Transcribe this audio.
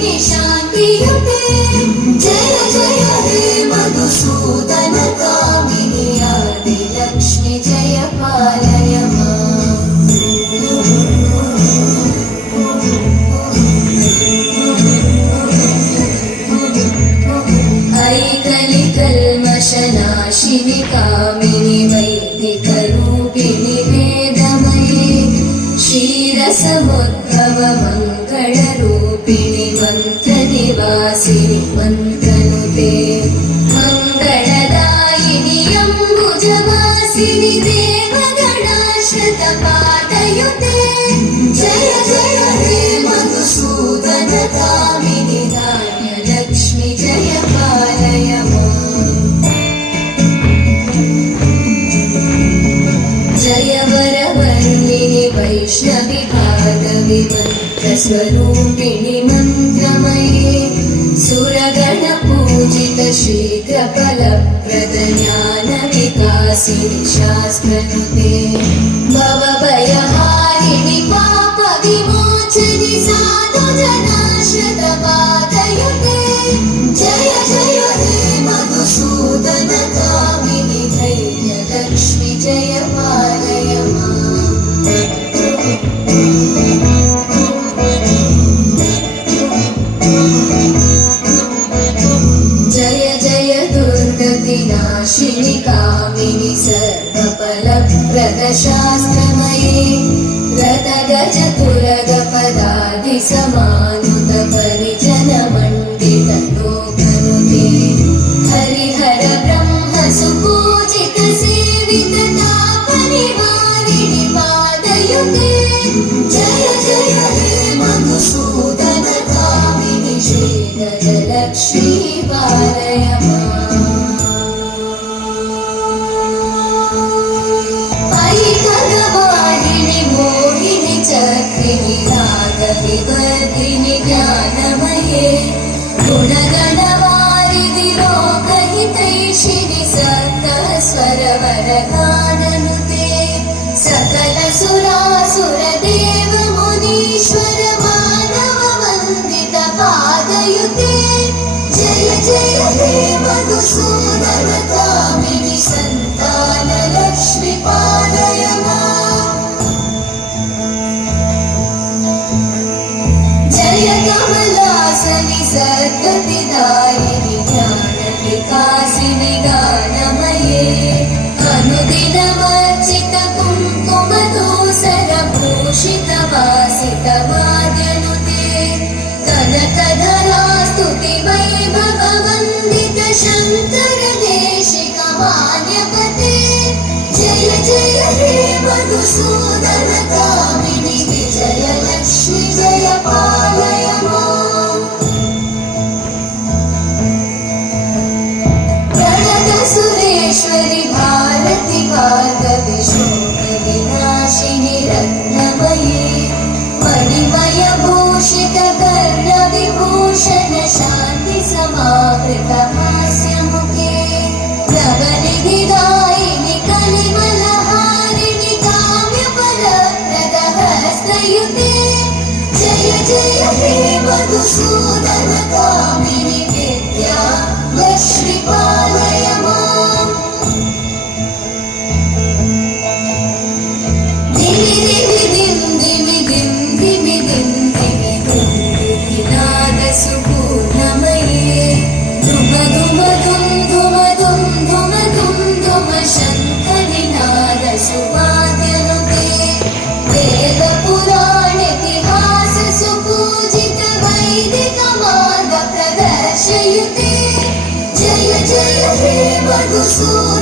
रूपिणि शान्तियुते जय जय हे मधुसूदन कामिनि आदिलक्ष्मि जय पालय माम् ऐकलिकल्मषनाशिनि कामिनि वैदिकरूपिणि वेदमये क्षीरसमुद्भव मङ्गलरूपिणि मन्त्रनिवासिनि मन्त्रनुते मङ्गलदायिनि अम्बुजवासिनि देवगणाश्रितपादयुते जय जय हे मधुसूदन कामिनि धान्यलक्ष्मि जय पालय माम् जय वरवर्णिनि वैष्णवि भागवि मन्त्रस्वरूपिणि मन्त्रमये सुरगणपूजित शीघ्रफलप्रद ज्ञानविकासिनि शास्त्रनुते भवभयहारिणि पापविमोचनि साधुजनाश्रितपादयुते जय जय हे मधुसूदन कामिनि धैर्यलक्ष्मि जय पालय माम् जय जय दुर्गतिनाशिनि कामिनि सर्वफलप्रद शास्त्रमये रतगजतुरगपदादिसमानुत परिजनमण्डित लोकनुते हरिहर ब्रह्म सुपूजित सेवित तापनिवारिणि पादयुते जय जय हे मधुसूदन कामिनि श्रीगजलक्ष्मी पालय माम् ऐकगवाहिनि मोहिनि चक्रिणि रागविवर्धिनि ज्ञानमये गुणगणवारिधि लोकहितैषिणि सप्तस्वरवरगाननुते सकलसुरासुरदेव मुनीश्वर मानव वन्दित पादयुते जय जय हे मधुसूदन कामिनि सन्तानलक्ष्मि पालय माम् जय कमलासनि सद्गतिदायिनि ज्ञानविकासिनि गानमये अनुदिनमर्चित कुङ्कुमधूसरभूषित वासित वाद्यनुते कनकधरा स्तुति वैभव वन्दित शङ्कर देशिक मान्यपते जय जय हे मधुसूदन कामिनि विजयलक्ष्मि जय पालय माम् प्रणतसुरेश्वरि भारति भार्गवि शोकविनाशिनि रत्नमये मणिमयभूषित कर्णविभूषण शान्ति समावृत हास्यमुखे नवनिधिदायिनि कलिमलहारिणि काम्यफलप्रद हस्तयुते जय जय हे मधुसूदन कामिनि विद्या लक्ष्मि पालय माम् दिवि दिवि दिं दिवि दिं दिवि दिं दिवि दुन्दुभिनाद सुपूर्णमये धुम धुम धुं धुम धुं धुम धुं धुम शङ्खनिनाद सुवाद्यनुते वेदपुराणेतिहास सुपूजित वैदिक मार्ग प्रदर्शयुते जय जय हे मधुसूदन